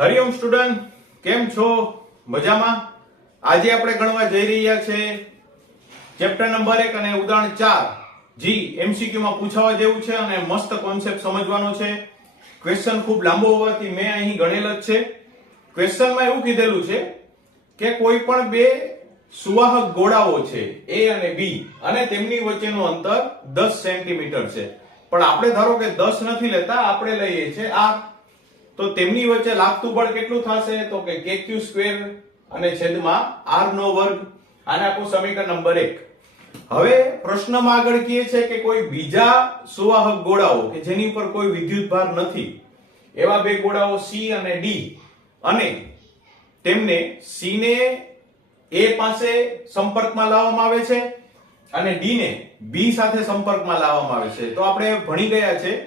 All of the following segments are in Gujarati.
હરિઓમ સ્ટુડન્ટ, કેમ છો? મજામાં? આજે આપણે ગણવા જઈ રહ્યા છે ચેપ્ટર નંબર 1 અને ઉદાહરણ 4 જી એમસીક્યુ માં પૂછાવા જેવું છે અને મસ્ત કોન્સેપ્ટ સમજવાનો છે. ક્વેશ્ચન ખૂબ લાંબો હોવાથી મેં અહીં ગણેલ જ છે. ક્વેશ્ચનમાં એવું કીધેલું છે કે કોઈ પણ બે સુવાહક ગોળાઓ છે A અને B અને તેમની વચ્ચેનું અંતર 10 સેન્ટીમીટર છે. પણ આપણે ધારો કે 10 નથી લેતા, આપણે લઈએ છે R. તો તેમની વચ્ચે લાગતું બળ કેટલું થશે? તો કે kq² અને છેદમાં r નો વર્ગ. આને આપણું સમીકરણ નંબર 1. હવે પ્રશ્નમાં આગળ કહે છે કે કોઈ બીજા સુવાહક ગોળાઓ કે જેની ઉપર કોઈ વિદ્યુતભાર નથી, એવા બે ગોળાઓ C અને D, અને તેમને C ને A પાસે સંપર્કમાં લાવવામાં આવે છે અને D ને B સાથે સંપર્કમાં લાવવામાં આવે છે. તો આપણે ભણી ગયા છે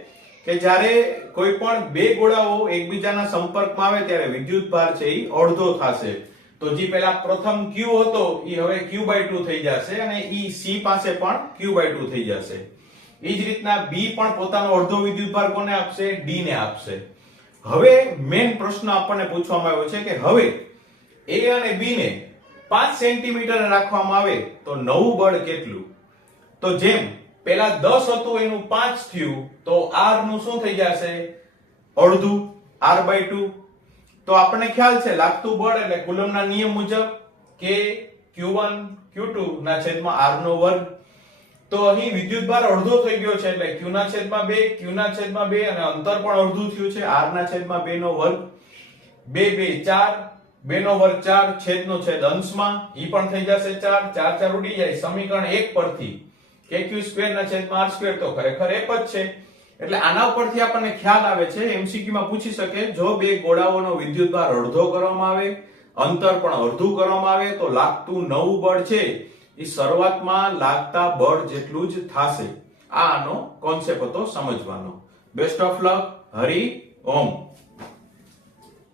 કે જ્યારે કોઈ પણ બે ગોળાઓ એકબીજાના સંપર્કમાં આવે ત્યારે વિદ્યુતભાર છે એ અડધો થશે. તો જે પેલા પ્રથમ Q હતો એ હવે Q/2 થઈ જશે અને ઈ C પાસે પણ Q/2 થઈ જશે. એ જ રીતના B પણ પોતાનો અડધો વિદ્યુતભાર કોને આપશે? D ને આપશે. હવે મેઈન પ્રશ્ન આપણને પૂછવામાં આવ્યો છે કે હવે A અને B ને 5 સેન્ટીમીટર રાખવામાં આવે તો નવું બળ કેટલું? તો જેમ પેલા 10 હતું એનું 5 થયું, તો R નું શું થઈ જશે? અડધું, R/2. તો આપણને ખ્યાલ છે લાગતું બળ એટલે કુલમના નિયમ મુજબ K Q1 Q2 ના છેદમાં R નો વર્ગ. તો અહીં વિદ્યુતભાર અડધો થઈ ગયો છે એટલે Q ના છેદમાં 2, Q ના છેદમાં 2 અને અંતર પણ અડધું થયું છે, R ના છેદમાં 2 નો વર્ગ. 2 2 4, 2 નો વર્ગ 4, છેદનો છેદ અંશમાં, ઈ પણ થઈ જશે 4, 4 4 ઉડી જાય. સમીકરણ 1 પરથી kq² ના છેદમાં r² તો ખરેખર એક જ છે. એટલે આના ઉપરથી આપણને ખ્યાલ આવે છે, એમસીક્યુ માં પૂછી શકે, જો બે ગોળાઓનો વિદ્યુતભાર અડધો કરવામાં આવે, અંતર પણ અડધું કરવામાં આવે, તો લાગતું નવું બળ છે એ શરૂઆતમાં લાગતા બળ જેટલું જ થશે. આનો કોન્સેપ્ટ હતો સમજવાનો. Best of luck. Hari Om.